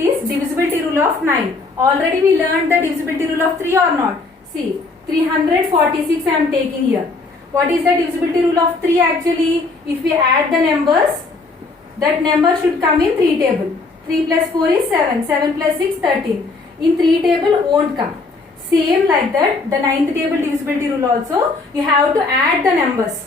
is divisibility rule of 9. Already we learned the divisibility rule of 3 or not? See, 346 I am taking here. What is the divisibility rule of 3 actually? If we add the numbers, that number should come in 3 table. 3 plus 4 is 7. 7 plus 6, 13. In 3 table won't come. Same like that, the 9th table divisibility rule also, you have to add the numbers.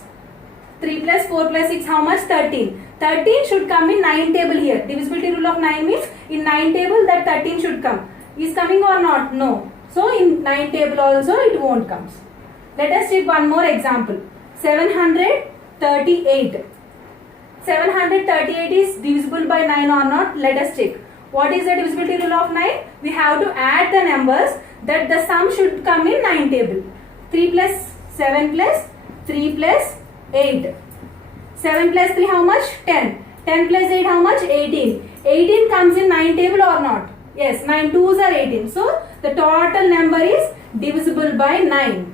3 plus 4 plus 6, how much? 13. 13 should come in 9 table here. Divisibility rule of 9 means in 9 table that 13 should come. Is coming or not? No. So in 9 table also it won't come. Let us take one more example. 738. 738 is divisible by 9 or not? Let us check. What is the divisibility rule of 9? We have to add the numbers that the sum should come in 9 table. 3 plus 7 plus 3 plus 8. 7 plus 3 how much? 10. 10 plus 8 how much? 18. 18 comes in 9 table or not? Yes, 9 2s are 18. So the total number is divisible by 9.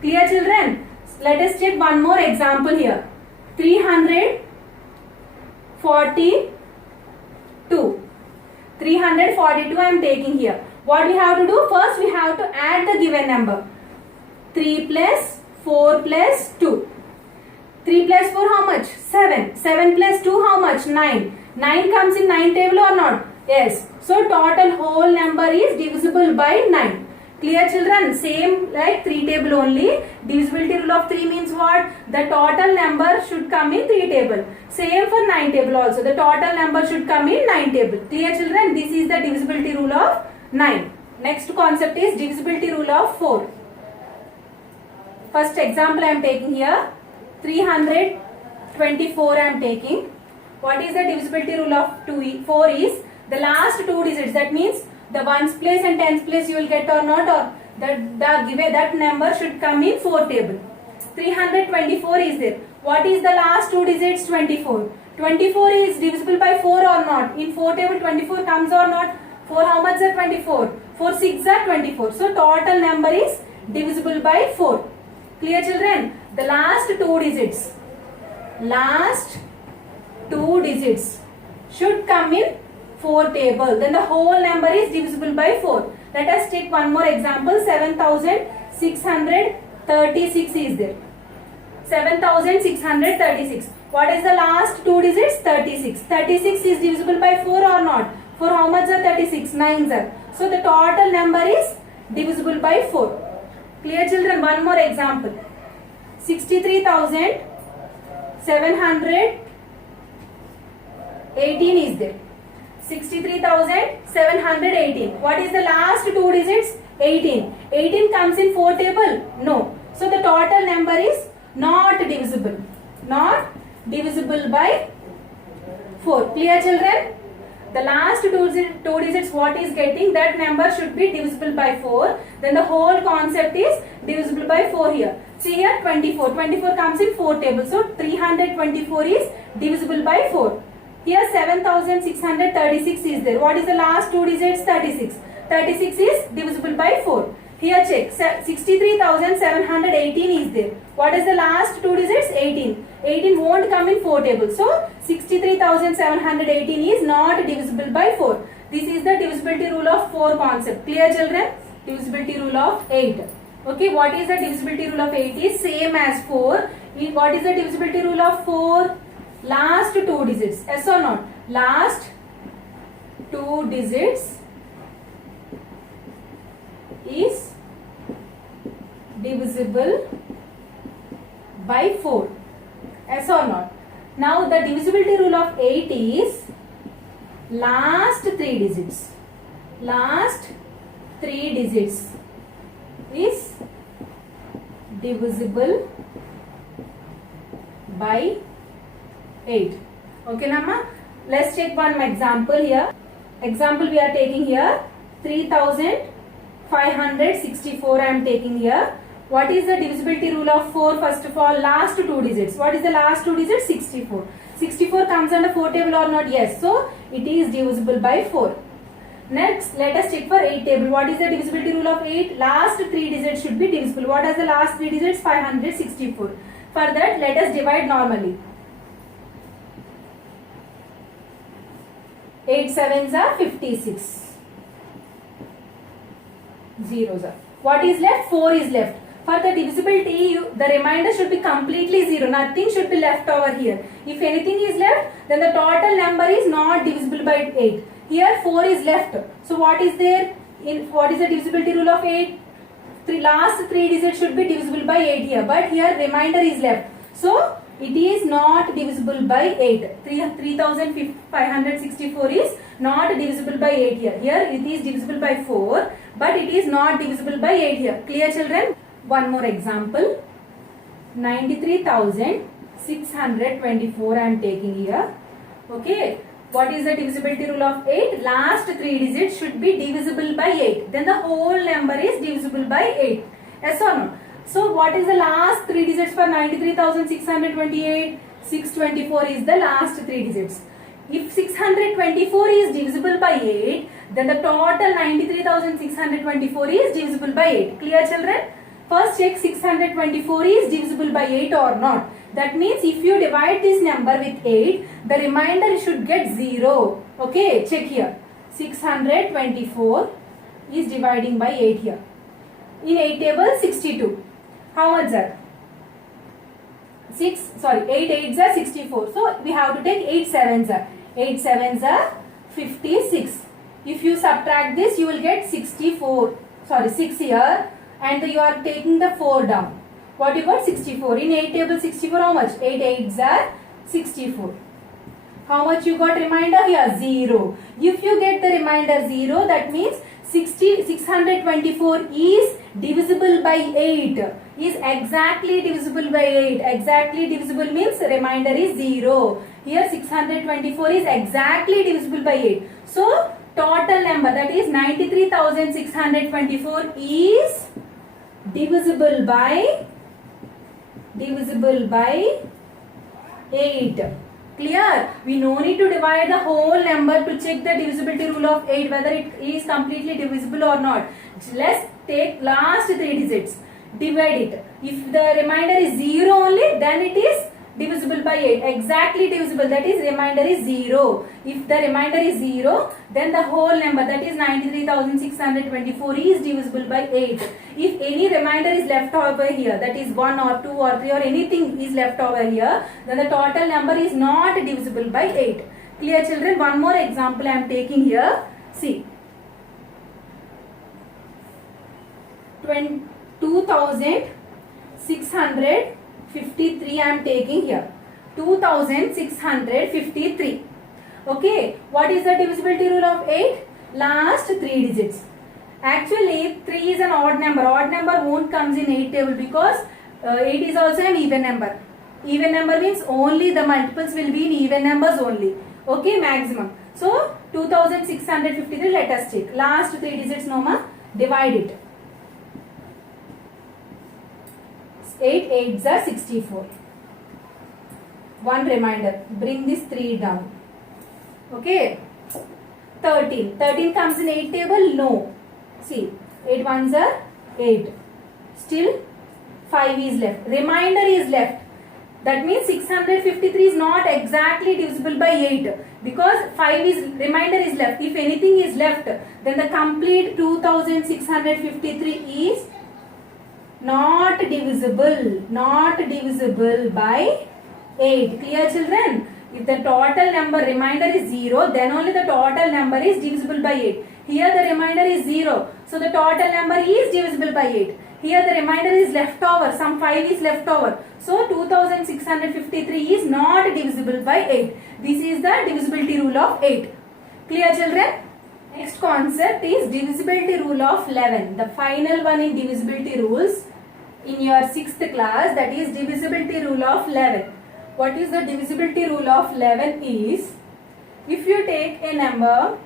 Clear children? Let us check one more example here. 342. 342 I am taking here. What we have to do? First we have to add the given number. 3 plus 4 plus 2. 3 plus 4 how much? 7. 7 plus 2 how much? 9. 9 comes in 9 table or not? Yes. So total whole number is divisible by 9. Clear children? Same like 3 table only. Divisibility rule of 3 means what? The total number should come in 3 table. Same for 9 table also. The total number should come in 9 table. Clear children? This is the divisibility rule of 9. Next concept is divisibility rule of 4. First example I am taking here. 324 I am taking. What is the divisibility rule of 4 is the last 2 digits. That means the ones place and tens place you will get or not, or that number should come in 4 table. 324 is there. What is the last 2 digits? 24. 24 is divisible by 4 or not? In 4 table 24 comes or not? 4 how much are 24? 4 6 are 24. So total number is divisible by 4. Clear children? The last 2 digits. Last 2 digits should come in 4 table. Then the whole number is divisible by 4. Let us take one more example. 7636 is there. 7636. What is the last 2 digits? 36. 36 is divisible by 4 or not? 4 how much are 36? 9s are. So the total number is divisible by 4. Clear children? One more example. 63,718 is there. 63,718. What is the last 2 digits? 18. 18 comes in 4 table? No. So the total number is not divisible. Not divisible by 4. Clear children? The last 2 digits what is getting, that number should be divisible by 4. Then the whole concept is divisible by 4 here. See here 24. 24 comes in 4 table. So 324 is divisible by 4. Here 7636 is there. What is the last 2 digits? 36. 36 is divisible by 4. Here check. 63,718 is there. What is the last 2 digits? 18. 18 won't come in 4 tables. So 63,718 is not divisible by 4. This is the divisibility rule of 4 concept. Clear children? Divisibility rule of 8. Okay, what is the divisibility rule of 8 is same as 4. What is the divisibility rule of 4? Last 2 digits. Yes or not? Last 2 digits is divisible by 4. Yes or not? Now the divisibility rule of 8 is last 3 digits. Last 3 digits is divisible by 8. Okay, Nama? Let's take one example here. Example we are taking here 3,564 I am taking here. What is the divisibility rule of 4? First of all, last 2 digits. What is the last 2 digits? 64. 64 comes under 4 table or not? Yes. So it is divisible by 4. Next, let us check for 8 table. What is the divisibility rule of 8? Last 3 digits should be divisible. What are the last 3 digits? 564. For that, let us divide normally. 8 sevens are 56. Zeros are. What is left? 4 is left. For the divisibility, the remainder should be completely 0. Nothing should be left over here. If anything is left, then the total number is not divisible by 8. Here 4 is left. So what is there? What is the divisibility rule of 8? Last 3 digits should be divisible by 8 here. But here remainder is left. So it is not divisible by 8. 3564 is not divisible by 8 here. Here it is divisible by 4. But it is not divisible by 8 here. Clear, children? One more example. 93,624 I am taking here. Okay. What is the divisibility rule of 8? Last 3 digits should be divisible by 8. Then the whole number is divisible by 8. Yes or no? So what is the last 3 digits for 93,628? 624 is the last 3 digits. If 624 is divisible by 8, then the total 93,624 is divisible by 8. Clear, children? First check 624 is divisible by 8 or not. That means if you divide this number with 8, the remainder should get 0. Okay, check here. 624 is dividing by 8 here. In 8 table 62. How much are? 8 8s are 64. So we have to take 8 7s are. 8 7s are 56. If you subtract this, you will get 6 here, and you are taking the 4 down. What you got? 64. In 8 table 64, how much? 8 8s are 64. How much you got remainder here? 0. If you get the remainder 0, that means 624 is divisible by 8. Is exactly divisible by 8. Exactly divisible means remainder is 0. Here 624 is exactly divisible by 8. So total number, that is 93,624 is divisible by 8. Clear? We no need to divide the whole number to check the divisibility rule of 8 whether it is completely divisible or not. Let's take last 3 digits. Divide it. If the remainder is 0 only, then it is divisible by 8. Exactly divisible, that is remainder is 0. If the remainder is 0, then the whole number, that is 93,624 is divisible by 8. If any remainder is left over here, that is 1 or 2 or 3 or anything is left over here, then the total number is not divisible by 8. Clear, children? One more example I am taking here. See. 2,653 I am taking here. 2,653. Okay. What is the divisibility rule of 8? Last 3 digits. Actually, 3 is an odd number. Odd number won't comes in 8 table because 8 is also an even number. Even number means only the multiples will be in even numbers only. Okay, maximum. So, 2,653, let us check. Last 3 digits, Noma, divide it. 8 8s are 64. One reminder, bring this 3 down. Okay. 13. 13 comes in 8 table? No. See, 8 ones are 8. Still 5 is left. Remainder is left. That means 653 is not exactly divisible by 8 because 5 is remainder is left. If anything is left, then the complete 2,653 is not divisible by 8. Clear, children? If the total number remainder is 0, then only the total number is divisible by 8. Here the remainder is 0. So the total number is divisible by 8. Here the remainder is left over. Some 5 is left over. So 2,653 is not divisible by 8. This is the divisibility rule of 8. Clear, children? Next concept is divisibility rule of 11. The final one in divisibility rules in your 6th class, that is divisibility rule of 11. What is the divisibility rule of 11 is, if you take a number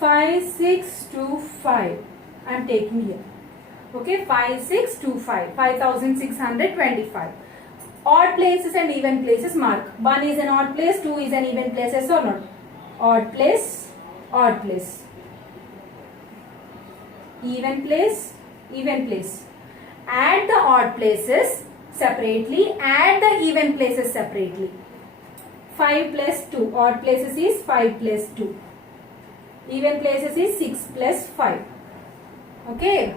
5625, I am taking here. Okay, 5625, 5625. Odd places and even places mark. 1 is an odd place, 2 is an even place, yes or not? Odd place, odd place. Even place, even place. Add the odd places separately, add the even places separately. 5 plus 2. Odd places is 5 plus 2. Even places is 6 plus 5. Okay.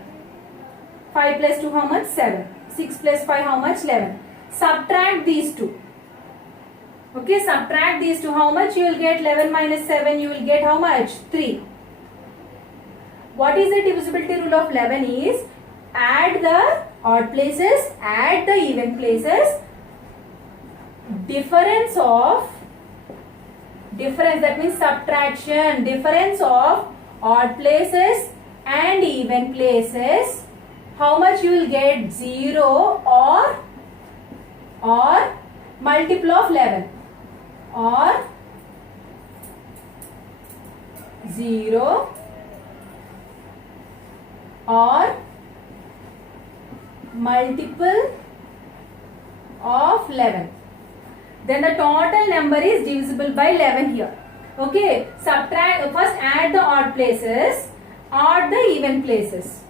5 plus 2 how much? 7. 6 plus 5 how much? 11. Subtract these two. Okay, subtract these two. How much you will get? 11 minus 7 you will get how much? 3. What is the divisibility rule of 11 is add the odd places, add the even places, difference that means subtraction, difference of odd places and even places, how much you will get? 0 or multiple of 11 or 0 or multiple of 11. Then the total number is divisible by 11 here. Okay, subtract, first add the odd places, add the even places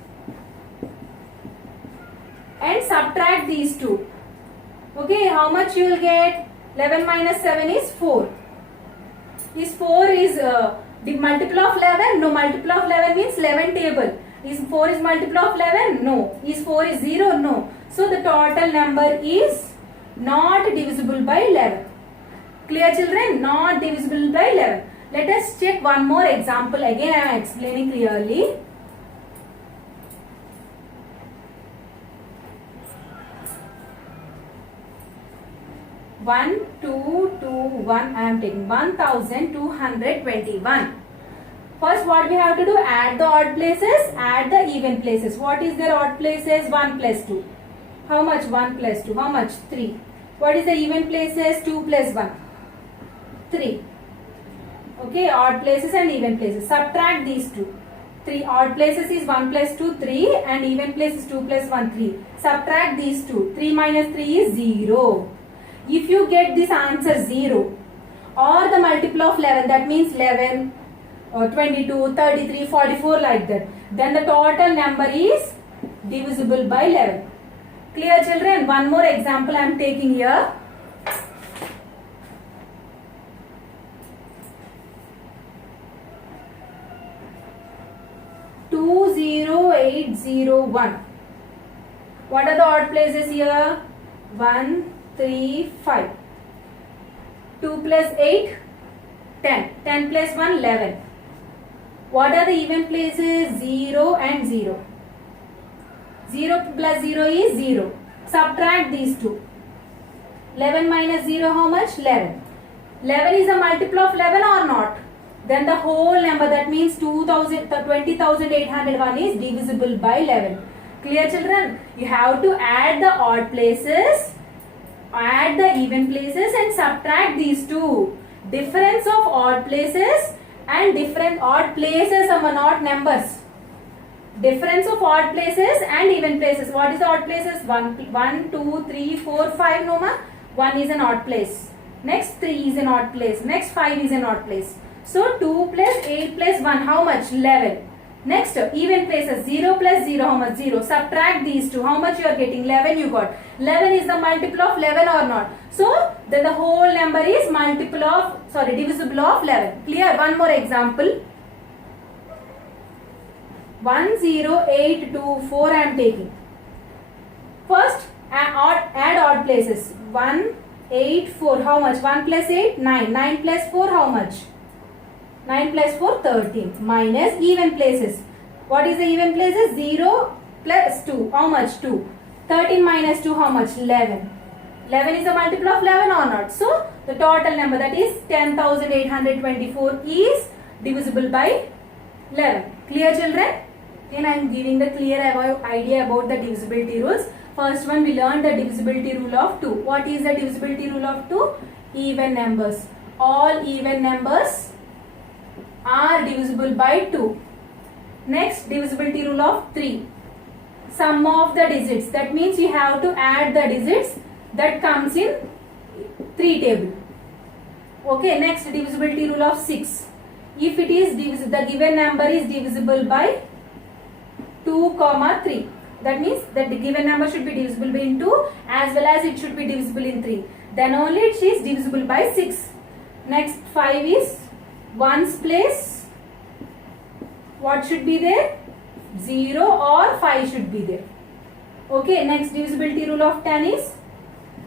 and subtract these two. Okay, how much you will get? 11 minus 7 is 4. Is 4 is the multiple of 11? No, multiple of 11 means 11 table. Is 4 is multiple of 11? No. Is 4 is 0? No. So the total number is not divisible by 11. Clear children? Not divisible by 11. Let us check one more example. Again I am explaining clearly. One, two, two, one. I am taking 1221. First what we have to do? Add the odd places, add the even places. What is their odd places? 1 plus 2. How much? 1 plus 2. How much? 3. What is the even places? 2 plus 1. 3. Okay, odd places and even places. Subtract these two. 3 odd places is 1 plus 2, 3 and even places 2 plus 1, 3. Subtract these two. 3 minus 3 is 0. If you get this answer 0 or the multiple of 11, that means 11, 22, 33, 44 like that, then the total number is divisible by 11. Clear children? One more example I am taking here. Two, 0, 8, 0, 1. What are the odd places here? 1, 3, 5. 2 plus 8, 10. 10 plus 1, 11. What are the even places? 0 and 0. 0 plus 0 is 0. Subtract these two. 11 minus 0 how much? 11. 11 is a multiple of 11 or not? Then the whole number, that means 20,801 is divisible by 11. Clear children? You have to add the odd places, add the even places and subtract these two. Difference of odd places and different odd places are not numbers. Difference of odd places and even places. What is the odd places? 1, 2, 3, 4, 5. No ma? 1 is an odd place. Next 3 is an odd place. Next 5 is an odd place. So 2 plus 8 plus 1. How much? 11. Next even places. 0 plus 0. How much? 0. Subtract these two. How much you are getting? 11 you got. 11 is the multiple of 11 or not? So then the whole number is divisible of 11. Clear? One more example. 10824 I am taking. First add odd places. 1, 8, 4. How much? 1 plus 8, 9. 9 plus 4 how much? 9 plus 4, 13. Minus even places. What is the even places? 0 plus 2. How much? 2. 13 minus 2 how much? 11. 11 is a multiple of 11 or not? So the total number, that is 10,824 is divisible by 11. Clear children? Then I am giving the clear idea about the divisibility rules. First one, we learned the divisibility rule of 2. What is the divisibility rule of 2? Even numbers. All even numbers are divisible by 2. Next, divisibility rule of 3. Sum of the digits. That means you have to add the digits that comes in 3 table. Okay, next divisibility rule of 6. If it is the given number is divisible by 2, 3. That means that the given number should be divisible in 2 as well as it should be divisible in 3. Then only it is divisible by 6. Next 5 is ones place. What should be there? 0 or 5 should be there. Okay, next divisibility rule of 10 is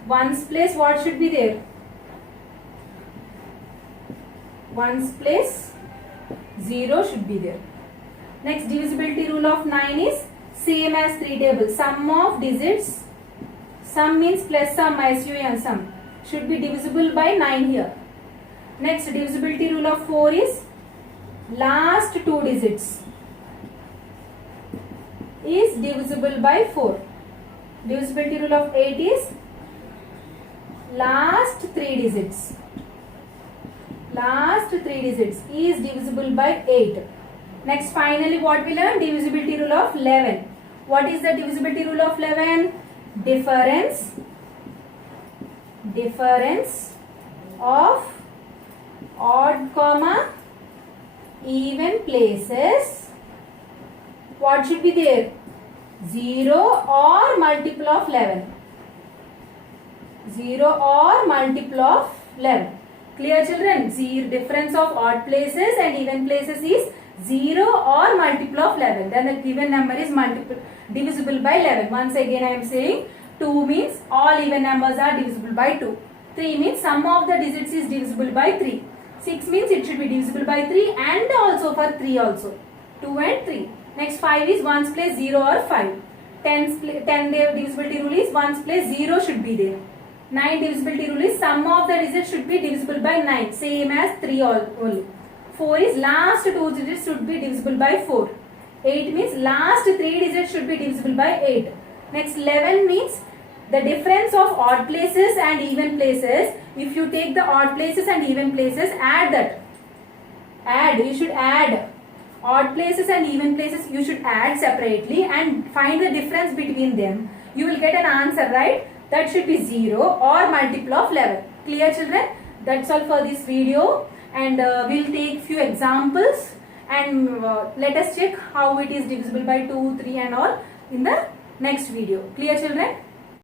ones place. What should be there? Ones place 0 should be there. Next divisibility rule of 9 is same as 3 table. Sum of digits, sum means plus sum, SUM sum, should be divisible by 9 here. Next divisibility rule of 4 is last 2 digits is divisible by 4. Divisibility rule of 8 is last 3 digits. Last 3 digits is divisible by 8. Next finally what we learn? Divisibility rule of 11. What is the divisibility rule of 11? Difference of odd comma even places. What should be there? 0 or multiple of 11. 0 or multiple of 11. Clear children? Difference of odd places and even places is 0 or multiple of 11. Then the given number is divisible by 11. Once again I am saying 2 means all even numbers are divisible by 2. 3 means sum of the digits is divisible by 3. 6 means it should be divisible by 3 and also for 3 also. 2 and 3. Next 5 is ones place 0 or 5. 10 divisibility rule is ones place 0 should be there. 9 divisibility rule is sum of the digits should be divisible by 9, same as 3 only. 4 is last 2 digits should be divisible by 4. 8 means last 3 digits should be divisible by 8. Next 11 means the difference of odd places and even places. If you take the odd places and even places, add that. You should add. Odd places and even places you should add separately and find the difference between them. You will get an answer, right? That should be 0 or multiple of 11. Clear children? That's all for this video, and we'll take few examples and let us check how it is divisible by 2, 3 and all in the next video. Clear children?